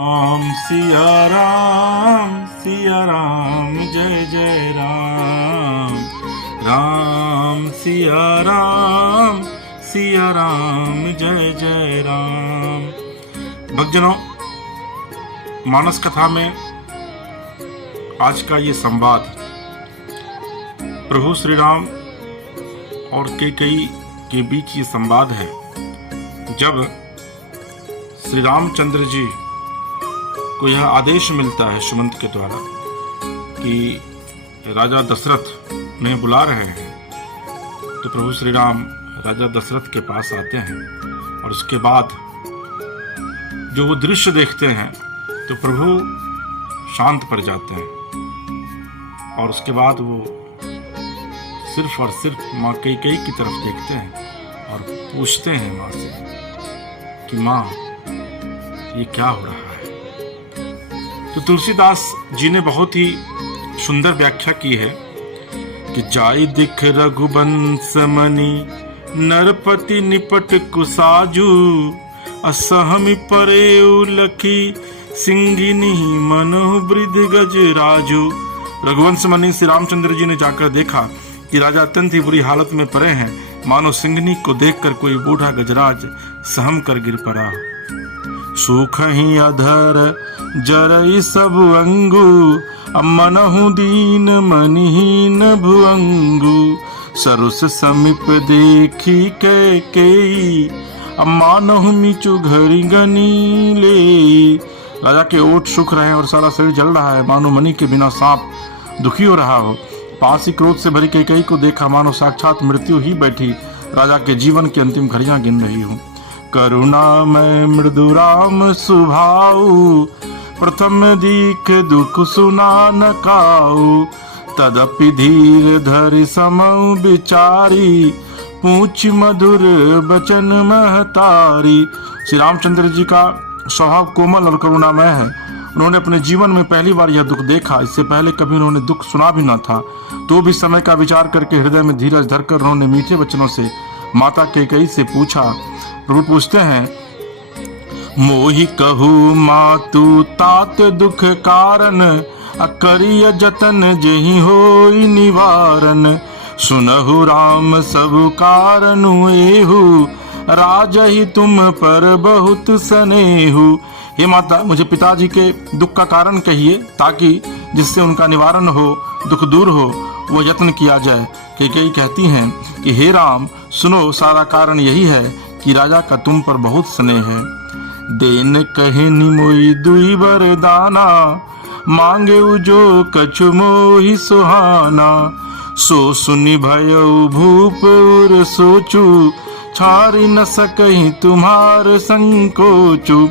सिया राम जय जय राम। राम सिया राम जय जय राम। भक्तजनों, मानस कथा में आज का ये संवाद प्रभु श्री राम और कैकेयी के बीच ये संवाद है। जब श्री रामचंद्र जी को यह आदेश मिलता है सुमंत के द्वारा कि राजा दशरथ में बुला रहे हैं, तो प्रभु श्री राम राजा दशरथ के पास आते हैं और उसके बाद जो वो दृश्य देखते हैं तो प्रभु शांत पड़ जाते हैं और उसके बाद वो सिर्फ और सिर्फ माँ कैकेयी की तरफ देखते हैं और पूछते हैं माँ से कि माँ, ये क्या हो रहा है। तो तुलसीदास जी ने बहुत ही सुंदर व्याख्या की है कि जाई दिख रघुबंश मणि नरपति निपट कुसाजू असहमि परे लखी सिंगिनी मनो वृद्ध गज राजू। रघुवंश मणि श्री रामचंद्र जी ने जाकर देखा कि राजा अत्यंत ही बुरी हालत में पड़े हैं, मानो सिंगनी को देखकर कोई बूढ़ा गजराज सहम कर गिर पड़ा। सूख ही अधर जरई सब अंगु मनहु दीन मनिहीन भुअंगु सरुस समीप देखी कैकेयी मानहु मिचु घरी गनी ले। राजा के ओठ सूख रहे हैं और सारा शरीर जल रहा है, मानो मणि के बिना सांप दुखी हो रहा हो। पास ही क्रोध से भरी कैकेयी को देखा, मानो साक्षात मृत्यु ही बैठी राजा के जीवन की अंतिम घड़ियां गिन रही हूँ। करुणा मैं मृदु राम सुभाऊ प्रथम दीख दुख सुना न काऊ तदपि धीर धरि समऊ विचारी पूछ मधुर बचन महतारी। श्री रामचंद्र जी का स्वभाव कोमल और करुणामय है। उन्होंने अपने जीवन में पहली बार यह दुख देखा, इससे पहले कभी उन्होंने दुख सुना भी न था। तो भी समय का विचार करके हृदय में धीरज धरकर उन्होंने मीठे वचनों से माता कैकेयी से पूछा। प्रभु पूछते हैं, मोहि कहू मातु तात दुख कारण करिय जतन जेहि होई निवारण सुनहु राम सब कारण एहु राजहि तुम पर बहुत स्नेहु। हे माता, मुझे पिताजी के दुख का कारण कहिए ताकि जिससे उनका निवारण हो, दुख दूर हो, वो यत्न किया जाए। कैकेयी कहती हैं कि हे राम, सुनो, सारा कारण यही है कि राजा का तुम पर बहुत स्नेह है। देन कहे निमोई दुई वरदाना मांगे जो कछु मोहि सुहाना सो सुनि भयउ भूप उर सोचू छारी न सकहि तुम्हार संकोचू।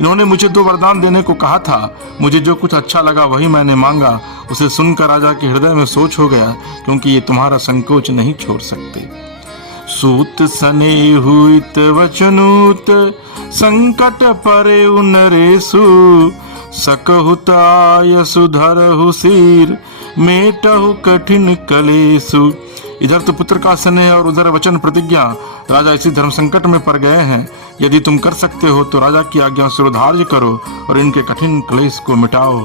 इन्होंने मुझे 2 वरदान देने को कहा था, मुझे जो कुछ अच्छा लगा वही मैंने मांगा। उसे सुनकर राजा के हृदय में सोच हो गया, क्योंकि ये तुम्हारा संकोच नहीं छोड़ सकते। सूत स्नेहुत वचनूत संकट परे नरेशु सकहुत आयसु धरहु सिर मेटहु कठिन कलेसु। इधर तो पुत्र का स्नेह और उधर वचन प्रतिज्ञा। राजा इसी धर्म संकट में पड़ गए हैं। यदि तुम कर सकते हो तो राजा की आज्ञा शिरोधार्य करो और इनके कठिन क्लेश को मिटाओ।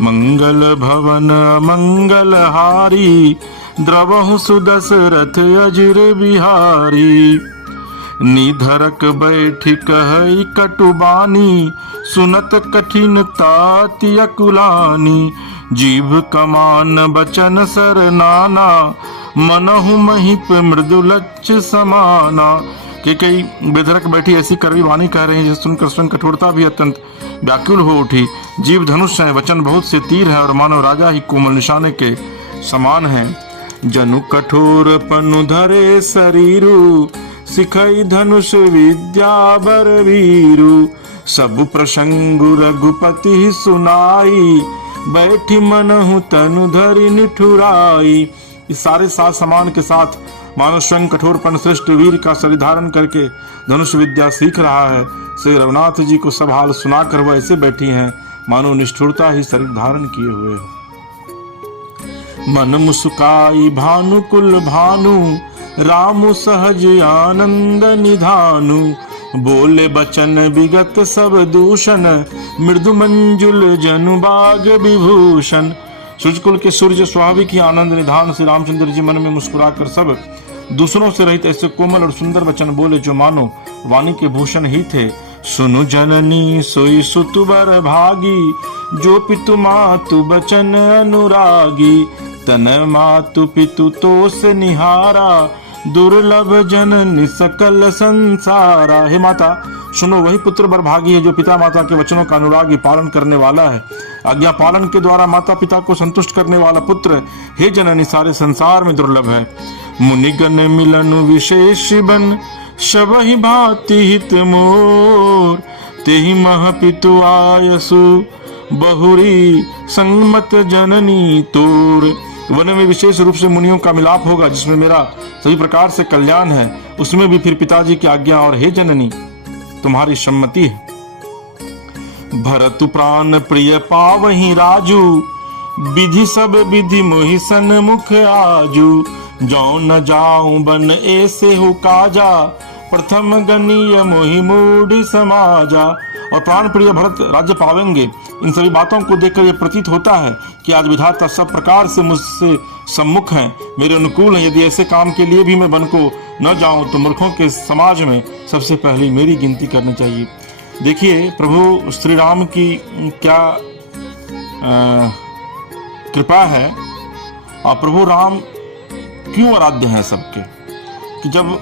मंगल भवन मंगल हारी द्रवहु सुदशरथ अजिर बिहारी निधरक बैठ कहई कटुबानी सुनत कठिन ताति अकुलानी जीभ कमान बचन सर नाना मनहु महिप मृदुलच्छ समाना। कैकेयी बेधड़क बैठी ऐसी कड़वी वाणी कह रही है जिसे सुनकर स्वयं कठोरता भी अत्यंत व्याकुल हो उठी। जीव धनुष है, वचन बहुत से तीर है और मानव राजा ही कोमल निशाने के समान है। जनु कठोर पनु धरे शरीरु सिखई धनुष विद्या बरवीरु सब प्रसंगु रघुपति सुनाई बैठी मनहु तनु धरि निठुराई। इस सारे सात समान के साथ मानव स्वयं कठोरपन श्रेष्ठ वीर का शरीर धारण करके धनुष विद्या सीख रहा है। श्री रघुनाथ जी को सब हाल सुनाकर वह ऐसे बैठी हैं मानो निष्ठुरता ही शरीर धारण किए हुए हो। मन मुस्काई भानुकुल भानु रामु सहज आनंद निधानु बोले बचन विगत सब दूषण, मृदु मंजुल जनु बाग विभूषण। सूर्यकुल के सूर्य स्वाभाविक ही आनंद निधान श्री रामचंद्र जी मन में मुस्कुराकर सब दूसरों से रहित ऐसे कोमल और सुंदर वचन बोले जो मानो वाणी के भूषण ही थे। सुनु जननी सोई सुतु बर भागी, जो पितु मातु बचन अनुरागी। तन मातु पितु तोष निहारा, दुर्लभ जननी सकल संसारा। हे माता सुनो, वही पुत्र बरभागी है जो पिता माता के वचनों का अनुरागी पालन करने वाला है। आज्ञा पालन के द्वारा माता पिता को संतुष्ट करने वाला पुत्र हे जननी सारे संसार में दुर्लभ है। मुनिगण मिलनु विशेष बन, शबहि भांति हित मोर। तेहि मह पितु आयसु, बहुरी संगमत जननी तोर। वन में विशेष रूप से मुनियों का मिलाप होगा जिसमें मेरा सभी प्रकार से कल्याण है, उसमें भी फिर पिताजी की आज्ञा और हे जननी तुम्हारी सम्मति है। भरतु प्राण प्रिय पावहि राजू, विधि सब विधि मोहि सन्मुख आजू। जाऊं न जाऊं बन ऐसे हो काजा, प्रथम गनीय मोहि मूढ़ समाजा। और प्राण प्रिय भरत राज्य पावेंगे। इन सभी बातों को देखकर यह प्रतीत होता है कि आज विधाता सब प्रकार से मुझसे सम्मुख हैं, मेरे अनुकूल हैं। यदि ऐसे काम के लिए भी मैं वन को न जाऊं तो मूर्खों के समाज में सबसे पहले मेरी गिनती करनी चाहिए। देखिए प्रभु श्री राम की क्या कृपा है और प्रभु राम क्यों आराध्य हैं सबके, कि जब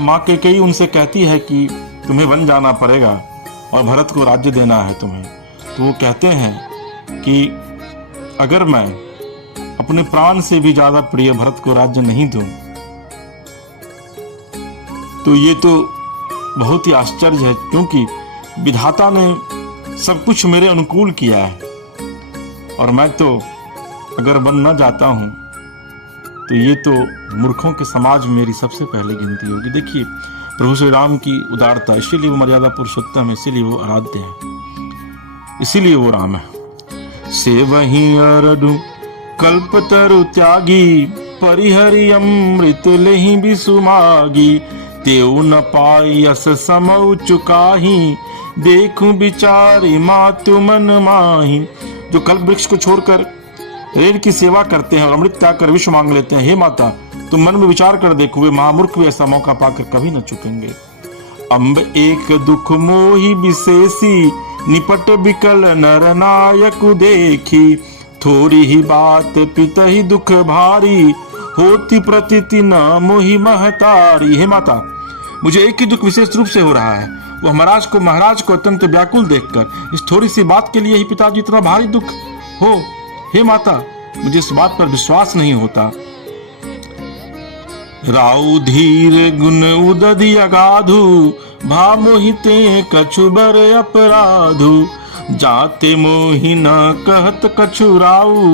माँ कैकेयी उनसे कहती है कि तुम्हें वन जाना पड़ेगा और भरत को राज्य देना है तुम्हें, तो वो कहते हैं कि अगर मैं अपने प्राण से भी ज्यादा प्रिय भरत को राज्य नहीं दूं तो ये तो बहुत ही आश्चर्य है, क्योंकि विधाता ने सब कुछ मेरे अनुकूल किया है और मैं तो अगर वन न जाता हूं तो ये तो मूर्खों के समाज में मेरी सबसे पहले गिनती होगी। देखिए प्रभु श्री राम की उदारता, इसीलिए वो मर्यादा पुरुषोत्तम है, इसीलिए वो आराध्य है, इसीलिए वो राम है। से वही अरडु कल्पतरु त्यागी, परिहरि अमृत लेहि बिसुमागी। तेउ न पाई अस समौ चुकाही, देखूं बिचारी मातु मन माही। जो कल्प वृक्ष को छोड़कर रेड़ की सेवा करते हैं और अमृत त्याग कर विश्व मांग लेते हैं, हे माता तुम मन में विचार कर देखो, वे महामूर्ख भी ऐसा मौका पाकर कभी न चुकेंगे। अम्ब एक दुख मोहि विशेषी, निपट बिकल नर नायक देखी। थोड़ी ही बात पितहि दुख भारी, होती प्रतीति न मोहि महतारी। हे माता मुझे एक ही दुख विशेष रूप से हो रहा है, वो महाराज को अत्यंत व्याकुल देखकर। इस थोड़ी सी बात के लिए ही पिताजी इतना भारी दुख हो। हे माता मुझे इस बात पर विश्वास नहीं होता। राउ धीर गुण उदधि अगाधु, भा मोहिते कछु बर अपराधु। जाते मोहि न कहत कछु राउ,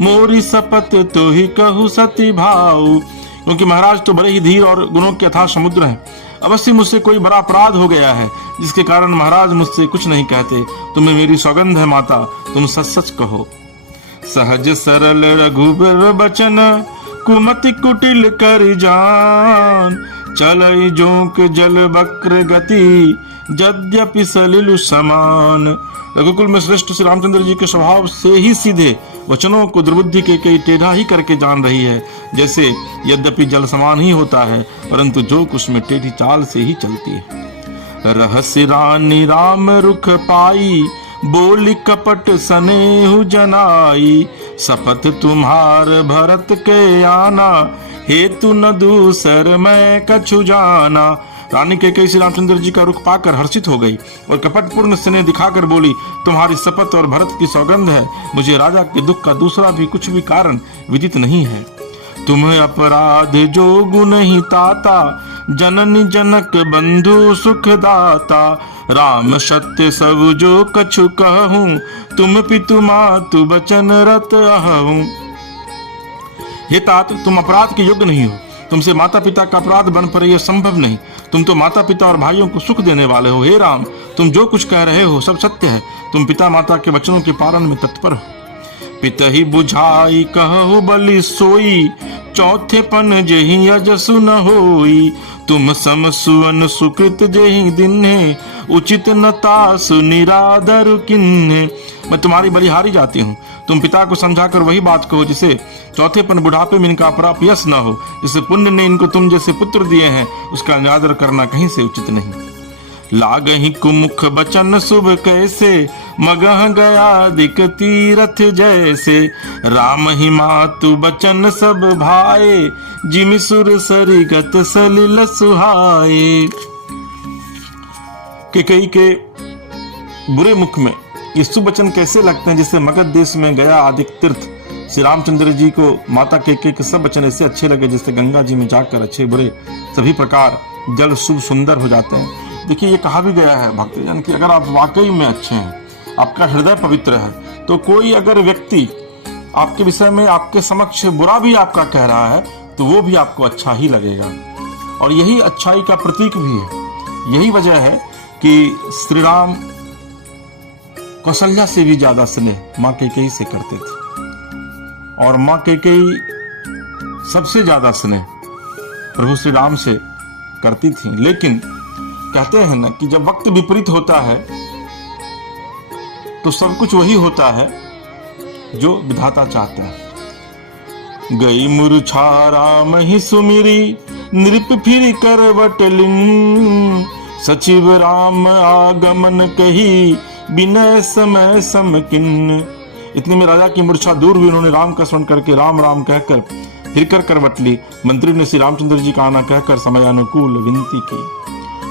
मोरी सपत तो ही कहु सती भाऊ। क्योंकि महाराज तो बड़े ही धीर और गुणों के अथाह समुद्र हैं। अवश्य मुझसे कोई बड़ा अपराध हो गया है जिसके कारण महाराज मुझसे कुछ नहीं कहते। तुम्हें मेरी सौगंध है माता, तुम सच सच कहो। सहज सरल रघुबर बचन, कुमति कुटिल कर जान। चलई जोंक जल वक्र गति, यद्यपि सलिल समान। रघुकुल में श्रेष्ठ श्री रामचंद्र जी के स्वभाव से ही सीधे वचनों को दुर्बुद्धि के कई टेढ़ा ही करके जान रही है। जैसे यद्यपि जल समान ही होता है परंतु जोक उसमें टेढ़ी चाल से ही चलती है। रहस्य रानी राम रुख पाई, बोली कपट सनेहु जनाई। शपथ तुम्हार भरत के आना, हेतु न दूसर मैं कछु जाना। रानी कैकेयी श्री रामचंद्र जी का रुख पाकर हर्षित हो गई और कपटपूर्ण स्नेह दिखाकर बोली, तुम्हारी शपथ और भरत की सौगंध है, मुझे राजा के दुख का दूसरा भी कुछ भी कारण विदित नहीं है। तुम्हें अपराध जो गुण ही ताता, जननी जनक बंधु सुख दाता। राम सत्य सब जो कछु कहूँ, तुम पितु मातु बचन रत अहूँ। हे तात तुम अपराध के योग्य नहीं हो, तुमसे माता पिता का अपराध बन पड़े यह संभव नहीं। तुम तो माता पिता और भाइयों को सुख देने वाले हो। हे राम तुम जो कुछ कह रहे हो सब सत्य है, तुम पिता माता के वचनों के पालन में तत्पर हो। पितहि बुझाई कहु बलि सोई, चौथे पन जेहि अजसु न होई। तुम सम सुवन सुकृत जेहि दिन्हे, उचित न तासु निरादर किन्हे। मैं तुम्हारी बलिहारी जाती हूँ, तुम पिता को समझाकर वही बात कहो जिसे चौथेपन बुढ़ापे में इनका प्राप्त यश न हो। जिसे पुण्य ने इनको तुम जैसे पुत्र दिए हैं, उसका निरादर करना कहीं से उचित नहीं। लागहि कुमुख बचन शुभ कैसे, मगह गया दिक तीरथ जैसे। राम ही मातु बचन सब भाए, जिमि सुर सरिगत सलिल सुहाए। कैकेयी के बुरे मुख में ये शुभ वचन कैसे लगते हैं, जिससे मगध देश में गया आदिक तीर्थ। श्री रामचंद्र जी को माता कैकेयी के सब वचन ऐसे अच्छे लगे जिससे गंगा जी में जाकर अच्छे बुरे सभी प्रकार जल शुभ सुंदर हो जाते हैं। देखिए, ये कहा भी गया है भक्तजन कि अगर आप वाकई में अच्छे हैं, आपका हृदय पवित्र है, तो कोई अगर व्यक्ति आपके विषय में आपके समक्ष बुरा भी आपका कह रहा है तो वो भी आपको अच्छा ही लगेगा। और यही अच्छाई का प्रतीक भी है। यही वजह है कि श्री राम कौशल्या से भी ज्यादा स्नेह माँ कैकेयी से करते थे, और माँ कैकेयी सबसे ज्यादा स्नेह प्रभु श्री राम से करती थी। लेकिन कहते हैं ना कि जब वक्त विपरीत होता है तो सब कुछ वही होता है जो विधाता चाहता है। गई मूर्छा राम ही सुमिरी, नृप फिर करवट लिन। सचिव राम आगमन कही, बिनय समय समकिन। इतने में राजा की मूर्छा दूर हुई, उन्होंने राम का स्मरण करके राम राम कहकर फिर कर करवट ली। मंत्री ने श्री रामचंद्र जी का आना कहकर समय अनुकूल विनती की।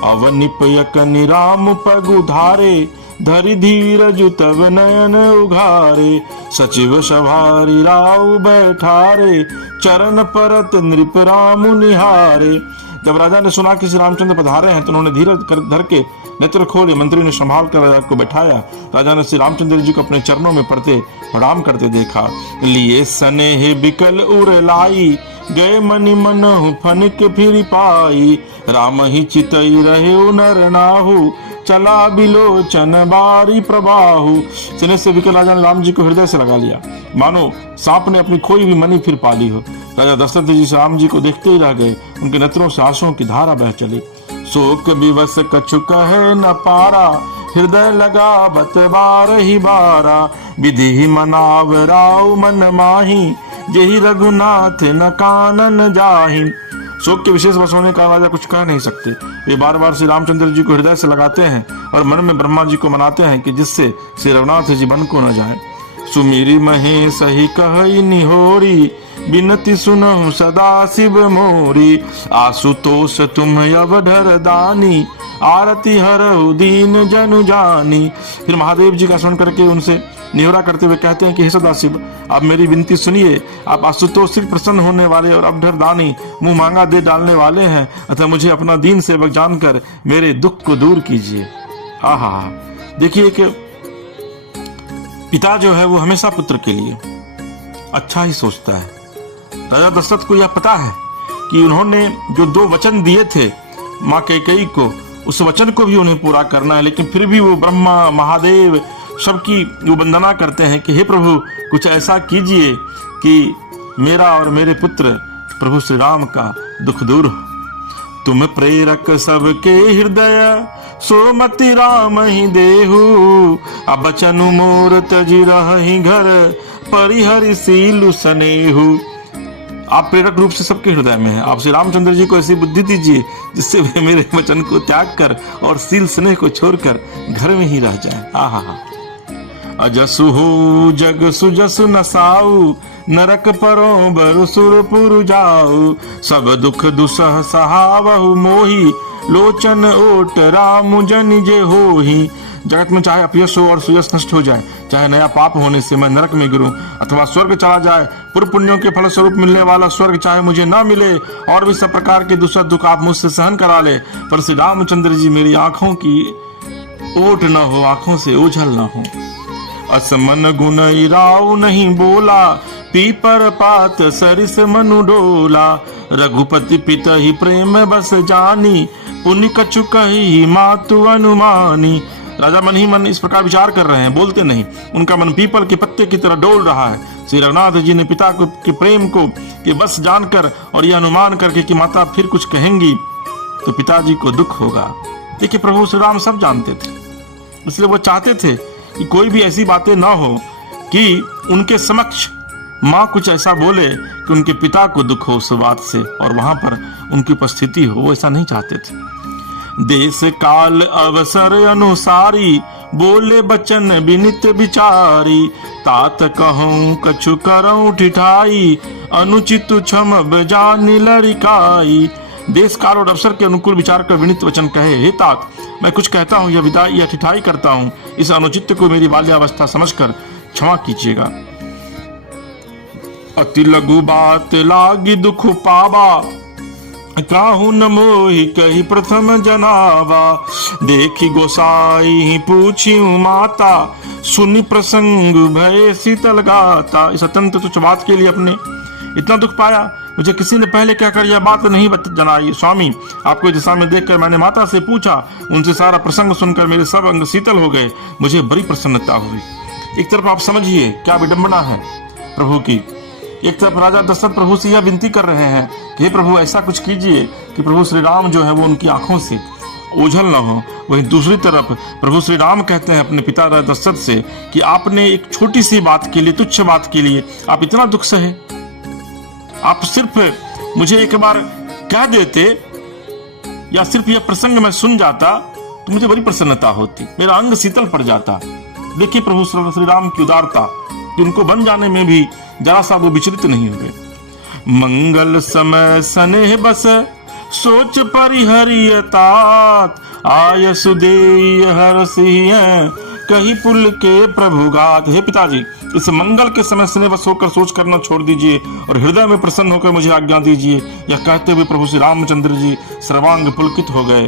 अवनिपयक निराम पग उधारे, धरि धीरज तब नयन उघारे। सचिव सभारी राव बैठारे, चरण परत नृप राम निहारे। जब राजा ने सुना कि श्री रामचंद्र पधारे हैं तो उन्होंने धीरज धर के नेत्र खोले। मंत्री ने संभाल कर राजा को बैठाया। राजा ने श्री रामचंद्र जी को अपने चरणों में पड़ते प्रणाम करते देखा। लिए सनेह बिकल उर लाई, गए मनि मनहु फनिक फिर पाई। राम ही चितई रहे नर नाहु, चला बिलोचन बारी प्रबाहु। स्नेह से विकल राजा ने राम जी को हृदय से लगा लिया, मानो सांप ने अपनी खोई हुई मणि फिर पाली हो। राजा दशरथ जी से राम जी को देखते ही रह गए, उनके नेत्रों से आंसुओं की धारा बह चली। शोक विवश कछु कहे न पारा, हृदय लगा बत बार ही बारा। विधि मनाव राव मन माही, जेहि रघुनाथ न कानन जाहि। शोक के विशेष वश होने का राजा कुछ कह नहीं सकते। वे बार बार श्री रामचंद्र जी को हृदय से लगाते हैं और मन में ब्रह्मा जी को मनाते हैं कि जिससे श्री रघुनाथ जी बन को न जाए। सुमिरी महे सही कहि निहोरी, बिनती सुनहु सदा शिव मोरी। आशुतोष तुम अवधर दानी, आरती हरहु दीन जनु जानी। फिर महादेव जी का स्मरण करके उनसे निहोरा करते हुए कहते हैं कि हे सदाशिव, आप मेरी विनती सुनिए। आप आशुतोष से प्रसन्न होने वाले और अवधर दानी, मुंह मांगा दे डालने वाले हैं, अतः मुझे अपना दीन सेवक जानकर मेरे दुख को दूर कीजिए। आहा, देखिए कि पिता जो है वो हमेशा पुत्र के लिए अच्छा ही सोचता है। राजा दशरथ को यह पता है कि उन्होंने जो 2 वचन दिए थे माँ कैकेयी को, उस वचन को भी उन्हें पूरा करना है। लेकिन फिर भी वो ब्रह्मा महादेव सबकी वो वंदना करते हैं कि हे प्रभु, कुछ ऐसा कीजिए कि मेरा और मेरे पुत्र प्रभु श्री राम का दुख दूर हो। तुम प्रेरक सबके हृदय, सोमति राम ही देहु। अब बचनु मोर तजी रहि घर, परिहरि सीलु सनेहु। आप प्रेरक रूप से सबके हृदय में हैं। आप श्री रामचंद्र जी को ऐसी बुद्धि दीजिए जिससे वे मेरे वचन को त्याग कर और सील स्नेह को छोड़कर घर में ही रह जाएं। आहा, अजसु हो जग सुजसु नसाऊ, नरक परो बर सुरपुर जाऊ। सब दुख दुसह सहावहु मोही, लोचन ओट राम जन जे होही। जगत में चाहे अपयश हो और सुयश नष्ट हो जाए, चाहे नया पाप होने से मैं नरक में गिरूं अथवा स्वर्ग चला जाए, पूर्व पुण्यों के फल स्वरूप मिलने वाला स्वर्ग चाहे मुझे न मिले, और भी सब प्रकार के दूसरा दुख आप मुझसे सहन करा ले, पर श्री रामचंद्र जी मेरी आंखों की ओट न हो, आंखों से ओझल न हो। असमन गुण राव नहीं बोला, पीपर पात सरिस मनु डोला। रघुपति पिता ही प्रेम बस जानी, पुनि कछु कही मातु अनुमानी। राजा मन ही मन इस प्रकार विचार कर रहे हैं, बोलते नहीं। उनका मन पीपल के पत्ते की तरह डोल रहा है। श्री रघुनाथ जी ने पिता के प्रेम को कि बस जानकर और यह अनुमान करके कि माता फिर कुछ कहेंगी तो पिताजी को दुख होगा। देखिए, प्रभु श्री राम सब जानते थे, इसलिए वो चाहते थे कि कोई भी ऐसी बातें ना हो कि उनके समक्ष माँ कुछ ऐसा बोले कि उनके पिता को दुख हो उस बात से और वहां पर उनकी उपस्थिति हो। वो ऐसा नहीं चाहते थे। देश काल अवसर अनुसारी बोले बचन विनित विचारी, तात कहूं कछु करऊं ठिठाई, अनुचित क्षम बजानी लड़िकाई। देश काल और अवसर के अनुकूल विचार कर विनित वचन कहे, हे तात, मैं कुछ कहता हूँ या विदाई या ठिठाई करता हूँ, इस अनुचित को मेरी बाल्यावस्था समझकर क्षमा कीजिएगा। अति लघु बात लागी दुख पावा, काहू न मोहि कही प्रथम जनावा। देखी गोसाई पूछी माता, सुनी प्रसंग भय शीतल गाता। इस अत्यंत तुच्छ बात के लिए अपने इतना दुख पाया, मुझे किसी ने पहले कहकर यह बात नहीं जनाई। स्वामी, आपको दिशा में देखकर मैंने माता से पूछा, उनसे सारा प्रसंग सुनकर मेरे सब अंग शीतल हो गए, मुझे बड़ी प्रसन्नता हुई। एक तरफ आप समझिए क्या विडंबना है प्रभु की, एक तरफ राजा दशरथ प्रभु से यह विनती कर रहे हैं कि हे प्रभु ऐसा कुछ कीजिए कि प्रभु श्री राम जो है वो उनकी आंखों से ओझल न हो। वहीं दूसरी तरफ प्रभु श्री राम कहते हैं अपने पिता राजा दशरथ से कि आपने एक छोटी सी बात के लिए, तुच्छ बात के लिए आप इतना दुख सहे। आप सिर्फ मुझे एक बार कह देते या सिर्फ यह प्रसंग मैं सुन जाता तो मुझे बड़ी प्रसन्नता होती, मेरा अंग शीतल पड़ जाता। देखिए प्रभु श्री राम की उदारता कि उनको बन जाने में भी जरा सा वो विचलित नहीं हुए। मंगल समय स्नेह बस सोच परिहरियतात, आय सुदेय हरसिय कही पुल के प्रभुगात। हे पिताजी, इस मंगल के समय स्नेह बस होकर सोच करना छोड़ दीजिए और हृदय में प्रसन्न होकर मुझे आज्ञा दीजिए। यह कहते हुए प्रभु श्री रामचंद्र जी सर्वांग पुलकित हो गए।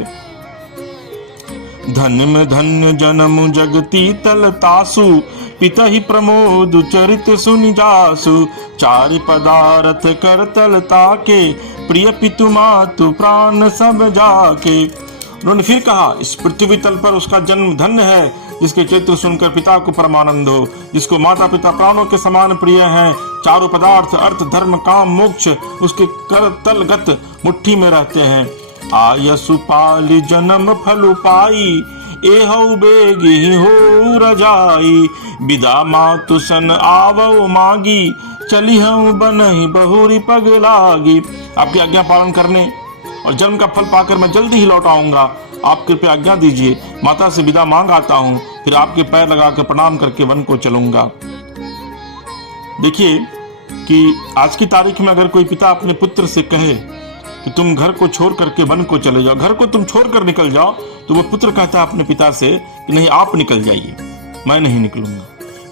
धन्य में धन्य जन्म जगती तल तासु, पिता ही प्रमोद चरित सुनि जासु। चारि पदार्थ कर तल ताके, प्रिय पितु मातु प्राण सब जाके। उन्होंने फिर कहा, इस पृथ्वी तल पर उसका जन्म धन्य है जिसके चरित्र सुनकर पिता को परमानंद हो, जिसको माता पिता प्राणों के समान प्रिय हैं। चारों पदार्थ अर्थ धर्म काम मोक्ष उसके कर तलगत मुट्ठी में रहते हैं। आयसु पाली जन्म फल पाई, एहु बेगी हो रजाई। विदा मातु सन आवो मागी, चली हूँ बनही बहुरी पग लागी। आपकी आज्ञा पालन करने और जन्म का फल पाकर मैं जल्दी ही लौट आऊंगा। आप कृपया आज्ञा दीजिए, माता से विदा मांग आता हूँ, फिर आपके पैर लगाकर प्रणाम करके वन को चलूंगा। देखिए कि आज की तारीख में अगर कोई पिता अपने पुत्र से कहे कि तुम घर को छोड़ करके वन को चले जाओ, घर को तुम छोड़ कर निकल जाओ, तो वो पुत्र कहता है अपने पिता से कि नहीं, आप निकल जाइए, मैं नहीं निकलूंगा।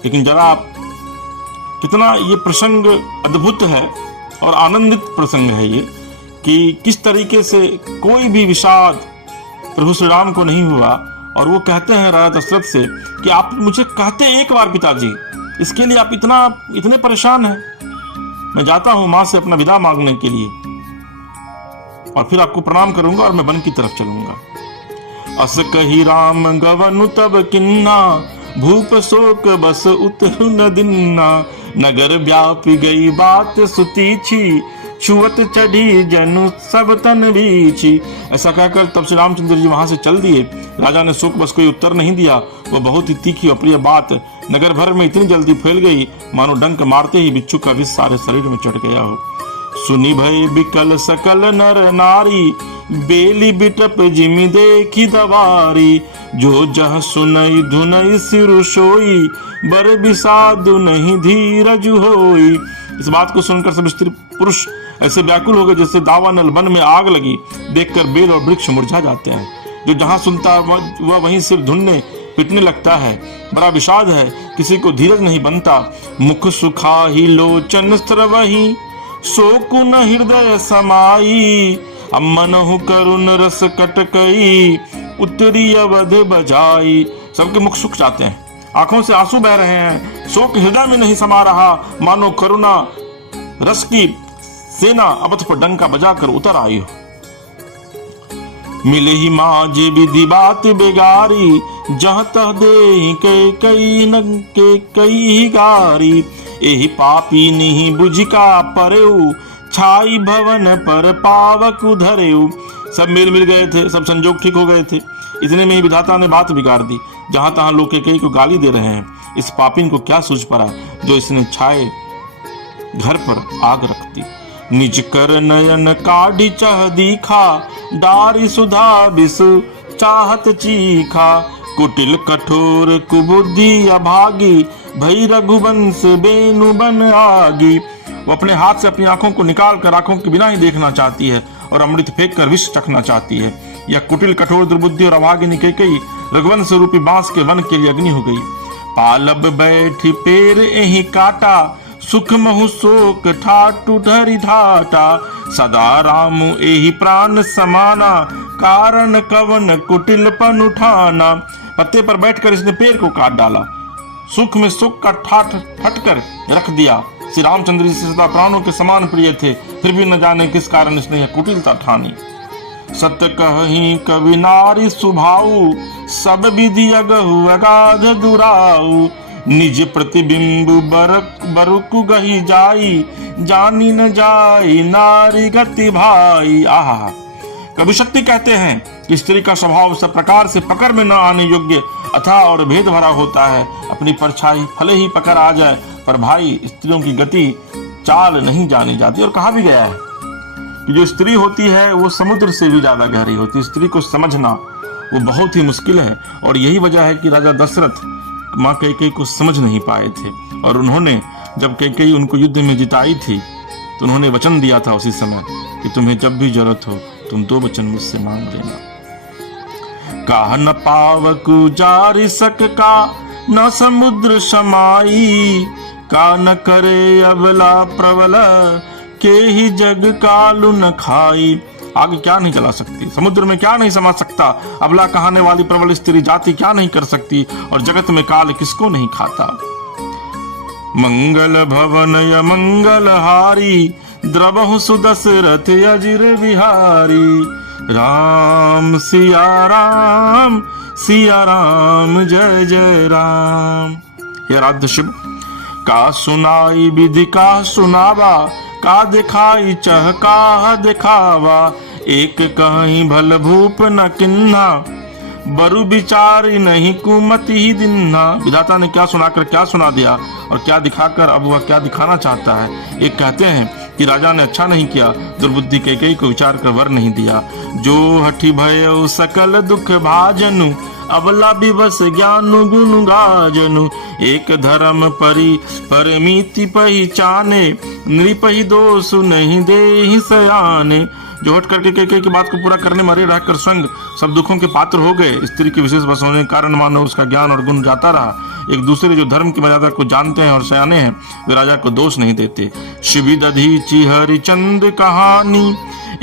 लेकिन जरा आप कितना ये प्रसंग अद्भुत है और आनंदित प्रसंग है ये कि किस तरीके से कोई भी विषाद प्रभु श्री राम को नहीं हुआ। और वो कहते हैं राजा दशरथ से कि आप मुझे कहते एक बार पिताजी, इसके लिए आप इतने परेशान हैं। मैं जाता हूं मां से अपना विदा मांगने के लिए और फिर आपको प्रणाम करूंगा और मैं वन की तरफ चलूंगा। अस कही राम गवनु तब किन्ना, भूप शोक बस उतरु न दिन्ना। नगर व्यापी गई बात सुतीछी, छुअत चढ़ी जनु सब तन बीची। ऐसा कहकर तब श्री रामचंद्र जी वहां से चल दिए। राजा ने शोक बस कोई उत्तर नहीं दिया। वह बहुत ही तीखी अप्रिय बात नगर भर में इतनी जल्दी फैल गई मानो डंक मारते ही बिच्छू का विष सारे शरीर में चढ़ गया हो। सुनी भय बिकल सकल नर नारी, बेली बिटप जिमि देखी दवारी। जो जह सुनई धुनई सिर सोई, बर बिसादु नहीं धीरज होई। इस बात को सुनकर सब स्त्री पुरुष ऐसे व्याकुल हो गए जैसे दावानल वन में आग लगी। देखकर बेल और वृक्ष मुरझा जाते हैं। जो जहां सुनता है वह वहीं सिर धुनने पिटने लगता है। बड़ा विषाद है, किसी को धीरज नहीं बनता। मुख सुखा ही लोचन स्रवही, शोकुन हृदय समाई। अमनहु करुण रस कटकई, उत्तरी अवध बजाई। सबके मुख सूख जाते हैं, आंखों से आंसू बह रहे हैं, शोक हृदय में नहीं समा रहा, मानो करुणा रस की सेना अवध पर डंका बजाकर उतर आई हो। मिले ही माजे विधि बात बेगारी, जह तह दे के कई गारी। एहि पापी नहीं बुझिका परेऊ, छाई भवन पर पावक धरेऊ। सब मेल मिल गए थे, सब संजोग ठीक हो गए थे। इतने में ही विधाता ने बात बिगाड़ दी। जहां तहां लोग कैकेयी को गाली दे रहे हैं। इस पापिन को क्या सूझ पड़ा जो इसने छाए घर पर आग रख दी। निज कर नयन काढ़ी चह दीखा, डारी सुधा बिसु चाहत चीखा। कुटिल कठोर कुबुद्धि अभागी, भई रघुवंश बेनु बन आगी। वो अपने हाथ से अपनी आंखों को निकाल कर आंखों के बिना ही देखना चाहती है और अमृत फेंक कर विष चखना चाहती है। यह कुटिल कठोर दुर्बुद्धि और अभागिनी कैकेयी रघुवंश रूपी बांस के वन के लिए अग्नि हो गई। पालब बैठी पेर एहि काटा, सुख महु शोक ठाटु धरि धाटा। सदा राम एहि प्राण समाना, कारण कवन कुटिलपन उठाना। पत्ते पर बैठकर इसने पेड़ को काट डाला, सुख में सुख का ठाट फट कर रख दिया। श्री रामचंद्र जी से सदा प्राणों के समान प्रिय थे, फिर भी न जाने किस कारण इसने यह कुटिलता ठानी। सत्य कहि कवि नारी सुभाऊ, सब विधि अगहु अगाध दुराऊ। निज प्रतिबिंब बरुकु गही जाई, जानी न जाई नारी गति भाई। आहा, कवि शक्ति कहते हैं कि स्त्री का स्वभाव सब प्रकार से पकड़ में न आने योग्य अथाह और भेद भरा होता है। अपनी परछाई भले ही पकड़ आ जाए, पर भाई स्त्रियों की गति चाल नहीं जानी जाती। और कहा भी गया है कि जो स्त्री होती है वो समुद्र से भी ज्यादा गहरी होती है। स्त्री को समझना वो बहुत ही मुश्किल है। और यही वजह है कि राजा दशरथ माँ कैकेयी को समझ नहीं पाए थे। और उन्होंने जब कैकेयी उनको युद्ध में जिताई थी तो उन्होंने वचन दिया था उसी समय कि तुम्हें जब भी जरूरत हो तुम 2 वचन मुझसे मांग लेना। काह न पावकु जारि सक का, न समुद्र समाई। का न करे अबला प्रबल, के ही जग कालु न खाई। आगे क्या नहीं चला सकती, समुद्र में क्या नहीं समा सकता, अबला कहाने वाली प्रबल स्त्री जाति क्या नहीं कर सकती, और जगत में काल किसको नहीं खाता। मंगल भवन य मंगल हारी, द्रवहु सुदशरथ अजिर बिहारी। राम सिया राम, सिया राम जय जय राम। हे राध्य शिव, का सुनाई विधि का सुनावा, का दिखाई चह का दिखावा। एक कहीं भल भूप न किन्हा, बरु विचारी नहीं कुमति ही दिन्हा। विधाता ने क्या सुनाकर क्या सुना दिया और क्या दिखाकर अब वह क्या दिखाना चाहता है। एक कहते हैं कि राजा ने अच्छा नहीं किया, दुर्बुद्धि कैकेयी को विचार कर वर नहीं दिया। जो हठी भय सकल दुख भाजनु, अबला विवश ज्ञानु गुनु गाजनु। एक धर्म परिमिति पहिचाने, नृपहि दोष नहीं देहि सयाने। जो हट करके कैकेयी की बात को पूरा करने में अरे रहकर स्वयं सब दुखों के पात्र हो गए। स्त्री के विशेष बस होने के कारण मानो उसका ज्ञान और गुण जाता रहा। एक दूसरे जो धर्म की मर्यादा को जानते हैं और सयाने हैं वे राजा को दोष नहीं देते। शिवि दधीचि हरिचंद कहानी,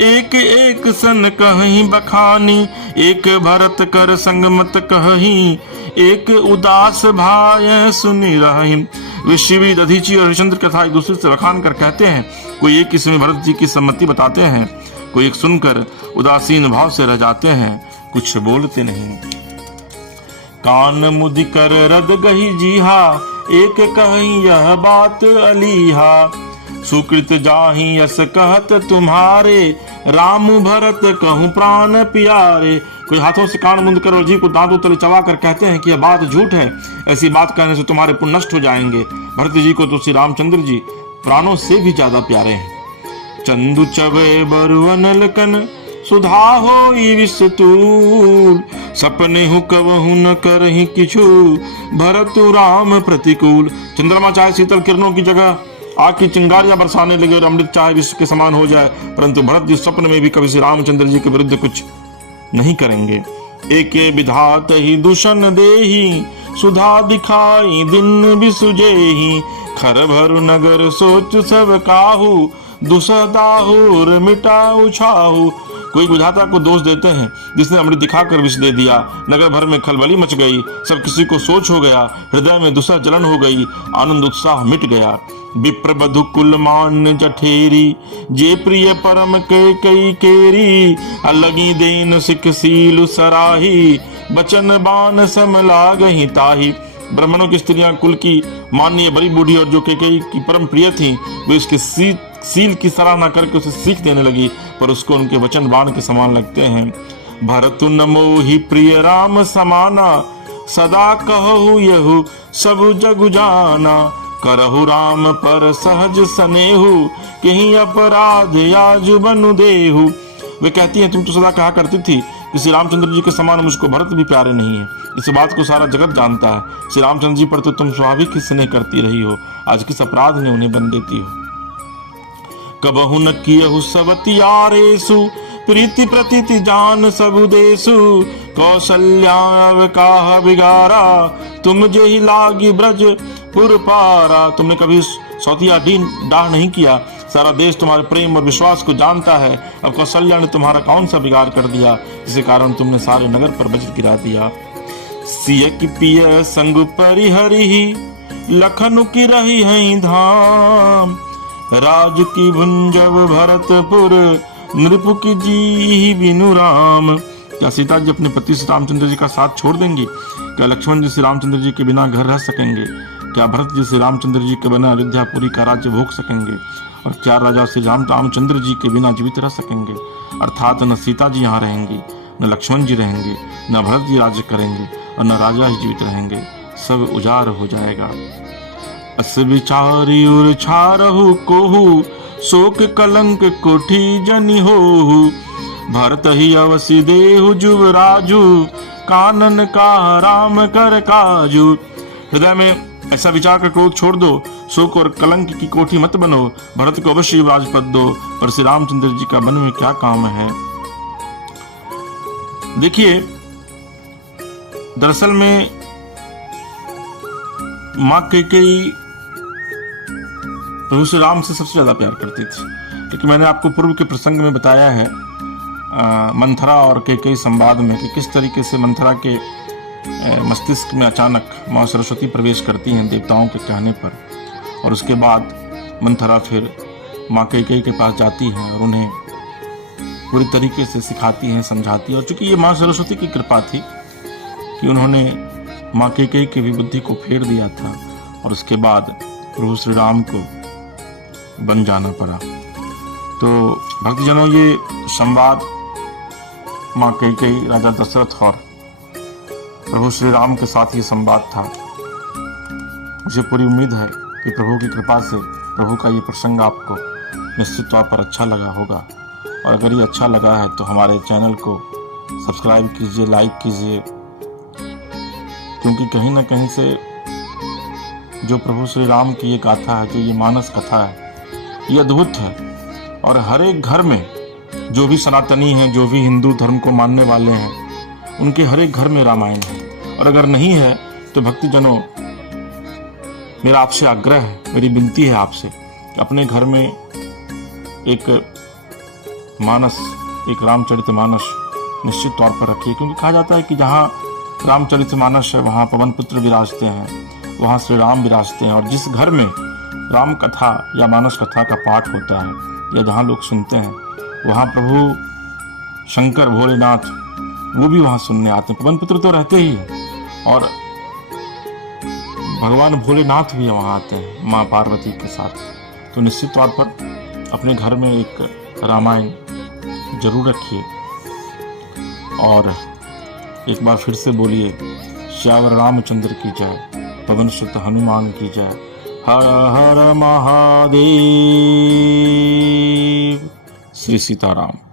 एक एक सन कहीं बखानी। एक भरत कर संगमत कहीं, एक उदास भाय सुनि रही। वे शिवि दधीचि और हरिचंद्र कथा एक दूसरे से बखान कर कहते हैं। कोई एक इसमें भरत जी की सम्मति बताते हैं, कोई एक सुनकर उदासीन भाव से रह जाते हैं, कुछ बोलते नहीं। कान मुदि कर रद गही जीहा, एक कहीं यह बात अलीहा। सुकृत जाहि यस कहत तुम्हारे, राम भरत कहूँ प्राण प्यारे। कोई हाथों से कान मुंद कर और जी को दांतों तले चबा कर कहते हैं कि यह बात झूठ है, ऐसी बात कहने से तुम्हारे पुण्य नष्ट हो जाएंगे। भरत जी को तो श्री रामचंद्र जी प्राणों से भी ज्यादा प्यारे हैं। चंदु चबे बरुअन लकन, सुधा होई विस्तूल। सपने हु कबहु न करहि किछु, भरतु राम प्रतिकूल। चंद्रमा चाहे शीतल किरणों की जगह आग की चिंगारियां बरसाने लगे और अमृत चाहे विश्व के समान हो जाए, परंतु भरत जी स्वप्न में भी कभी श्री रामचंद्र जी के विरुद्ध कुछ नहीं करेंगे। एके विधात ही दूषण देही, सुधा दिखाई दिन बिसुजेही। खर भरु नगर सोच सब काहू, दुसदाहुर मिटाऊ छाहू। कोई विधाता को दोष देते हैं जिसने अमृत दिखाकर विष दे दिया। नगर भर में खलबली मच गई, सब किसी को सोच हो गया, हृदय में दुसह जलन हो गई, आनंद उत्साह मिट गया। विप्र बधु कुल मान्य जठेरी, जे प्रिय परम कई केरी, अलगी देन सिख सील सराही, बचन बान सम लागहि ताही। ब्राह्मणों की स्त्रियां कुल की माननीय बड़ी बूढ़ी और जो कैकेयी की परम प्रिय थी, वे उसके सील की सराहना करके उसे सीख देने लगी, पर उसको उनके वचन बाण के समान लगते हैं। भरतु न मोहि प्रिय राम समाना, सदा कहु यहु सब जग जाना, करहु राम पर सहज सनेहु, कहीं अपराध आज बनु देहु। वे कहती हैं, तुम तो सदा कहा करती थी कि श्री रामचंद्र जी के समान मुझको भरत भी प्यारे नहीं है। इस बात को सारा जगत जानता है। श्री रामचंद्र जी पर तो तुम स्वाभाविक ही स्नेह करती रही हो, आज किस अपराध में उन्हें बन देती हो। कबहु न कियहु सबतियारेसु, प्रीति प्रतीति जान सबु देसु, कौशल्या काह बिगारा, तुम जेहि लागी ब्रज पुर पारा। तुमने कभी सौतिया डाह नहीं किया, सारा देश तुम्हारे प्रेम और विश्वास को जानता है। अब कौशल्या ने तुम्हारा कौन सा बिगाड़ कर दिया, जिसके कारण तुमने सारे नगर पर वज्र गिरा दिया। सिय की पिय संग परिहरि, लखन की रही है धाम, राज की भुंजब भरतपुर, नृपु की जी बिनु राम। क्या सीता जी अपने पति श्री रामचंद्र जी का साथ छोड़ देंगी? क्या लक्ष्मण जी श्री रामचंद्र जी के बिना घर रह सकेंगे? क्या भरत जी श्री रामचंद्र जी के बिना अयोध्यापुरी का राज्य भोग सकेंगे? और क्या राजा श्री रामचंद्र जी के बिना जीवित रह सकेंगे? अर्थात न सीता जी यहाँ रहेंगी, न लक्ष्मण जी रहेंगे, न भरत जी राज्य करेंगे, और न राजा ही जीवित रहेंगे। सब उजाड़ हो जाएगा। अस विचारी उर छारहु कोहु, शोक कलंक कोठी जनि होहु, भरत ही अवसि देहु जुवराजु, कानन का राम कर काजू। हृदय में ऐसा विचार कर क्रोध छोड़ दो, शोक और कलंक की कोठी मत बनो, भरत को अवश्य युवराज पद दो, पर श्री रामचंद्र जी का मन में क्या काम है। देखिए, दरअसल में मां कैकेयी प्रभु श्री राम से सबसे ज्यादा प्यार करती थी, क्योंकि मैंने आपको पूर्व के प्रसंग में बताया है मंथरा और कैकेयी संवाद में कि किस तरीके से मंथरा के मस्तिष्क में अचानक मां सरस्वती प्रवेश करती हैं देवताओं के कहने पर, और उसके बाद मंथरा फिर मां कैकेयी के पास जाती हैं और उन्हें पूरी तरीके से सिखाती हैं, समझाती हैं। और चूंकि ये मां सरस्वती की कृपा थी कि उन्होंने मां कैकेयी की भी बुद्धि को फेर दिया था, और उसके बाद प्रभु श्री राम को बन जाना पड़ा। तो भक्तजनों, ये संवाद मां कैकेयी, राजा दशरथ और प्रभु श्री राम के साथ ये संवाद था। मुझे पूरी उम्मीद है कि प्रभु की कृपा से प्रभु का ये प्रसंग आपको निश्चित तौर पर अच्छा लगा होगा, और अगर ये अच्छा लगा है तो हमारे चैनल को सब्सक्राइब कीजिए, लाइक कीजिए, क्योंकि कहीं ना कहीं से जो प्रभु श्री राम की ये गाथा है, जो ये मानस कथा है, ये अद्भुत है। और हर एक घर में जो भी सनातनी हैं, जो भी हिंदू धर्म को मानने वाले हैं, उनके हर एक घर में रामायण है। और अगर नहीं है तो भक्तजनों, मेरा आपसे आग्रह है, मेरी विनती है आपसे, अपने घर में एक मानस, एक रामचरितमानस निश्चित तौर पर रखिए, क्योंकि कहा जाता है कि जहाँ रामचरितमानस है वहाँ पवन पुत्र विराजते हैं, वहाँ श्री राम विराजते हैं। और जिस घर में राम कथा या मानस कथा का पाठ होता है या जहाँ लोग सुनते हैं, वहाँ प्रभु शंकर भोलेनाथ वो भी वहाँ सुनने आते हैं। पवन पुत्र तो रहते ही हैं, और भगवान भोलेनाथ भी वहाँ आते हैं माँ पार्वती के साथ। तो निश्चित तौर पर अपने घर में एक रामायण जरूर रखिए, और एक बार फिर से बोलिए, श्यावर रामचंद्र की जय, पवन सुत हनुमान की जय। हर हर महादेव। श्री सीताराम।